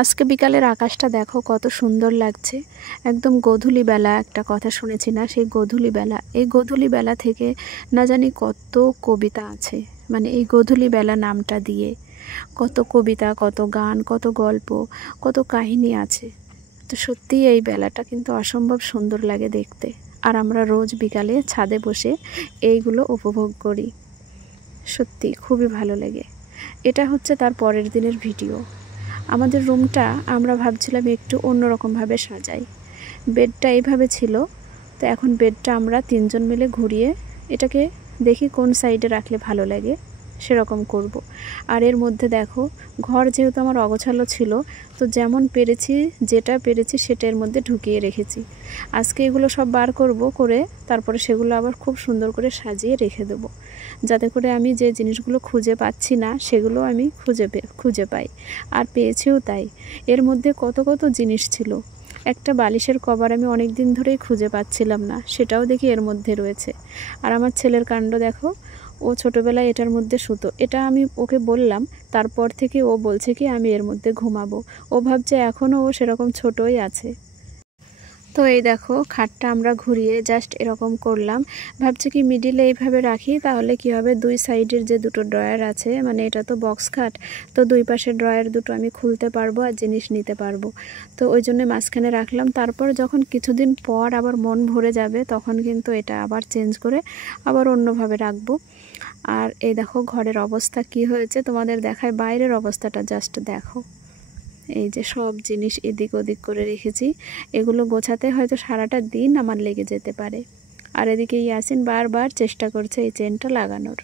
আজকে বিকালের আকাশটা দেখো কত সুন্দর লাগছে। একদম গোধূলি বেলা, একটা কথা শুনেছি না, সেই গোধূলি বেলা। এই গোধূলি বেলা থেকে না জানি কত কবিতা আছে, মানে এই গোধূলি বেলা নামটা দিয়ে কত কবিতা, কত গান, কত গল্প, কত কাহিনী আছে। তো সত্যিই এই বেলাটা কিন্তু অসম্ভব সুন্দর লাগে দেখতে। আর আমরা রোজ বিকালে ছাদে বসে এইগুলো উপভোগ করি, সত্যি খুবই ভালো লাগে। এটা হচ্ছে তার পরের দিনের ভিডিও। আমাদের রুমটা আমরা ভাবছিলাম একটু অন্যরকমভাবে সাজাই। বেডটা এইভাবে ছিল, তো এখন বেডটা আমরা তিনজন মিলে ঘুরিয়ে এটাকে দেখি কোন সাইডে রাখলে ভালো লাগে সেরকম করব। আর এর মধ্যে দেখো, ঘর যেহেতু আমার অগোছালো ছিল, তো যেমন পেরেছি, যেটা পেরেছি সেটা এর মধ্যে ঢুকিয়ে রেখেছি। আজকে এগুলো সব বার করব, করে তারপরে সেগুলো আবার খুব সুন্দর করে সাজিয়ে রেখে দেব, যাতে করে আমি যে জিনিসগুলো খুঁজে পাচ্ছি না সেগুলো আমি খুঁজে পাই। আর পেয়েছিও তাই। এর মধ্যে কত কত জিনিস ছিল। একটা বালিশের কভার আমি অনেক দিন ধরেই খুঁজে পাচ্ছিলাম না, সেটাও দেখি এর মধ্যে রয়েছে। আর আমার ছেলের কাণ্ড দেখো, ও ছোটোবেলায় এটার মধ্যে শুতো। এটা আমি ওকে বললাম, তারপর থেকে ও বলছে কি আমি এর মধ্যে ঘুমাবো। ও ভাবছে এখনও ও সেরকম ছোটই আছে। তো এই দেখো, খাটটা আমরা ঘুরিয়ে জাস্ট এরকম করলাম। ভাবছি কি মিডিলে এইভাবে রাখি, তাহলে কি হবে, দুই সাইডের যে দুটো ড্রয়ার আছে, মানে এটা তো বক্স খাট, তো দুই পাশের ড্রয়ার দুটো আমি খুলতে পারবো আর জিনিস নিতে পারবো। তো ওই জন্য মাঝখানে রাখলাম। তারপর যখন কিছুদিন পর আবার মন ভরে যাবে, তখন কিন্তু এটা আবার চেঞ্জ করে আবার অন্যভাবে রাখবো। আর এই দেখো ঘরের অবস্থা কি হয়েছে তোমাদের দেখায়, বাইরের অবস্থাটা জাস্ট দেখো। এই যে সব জিনিস এদিক ওদিক করে রেখেছি, এগুলো গোছাতে হয়তো সারাটা দিন আমার লেগে যেতে পারে। আর এদিকে ইয়াসিন বারবার চেষ্টা করছে এই চেনটা লাগানোর।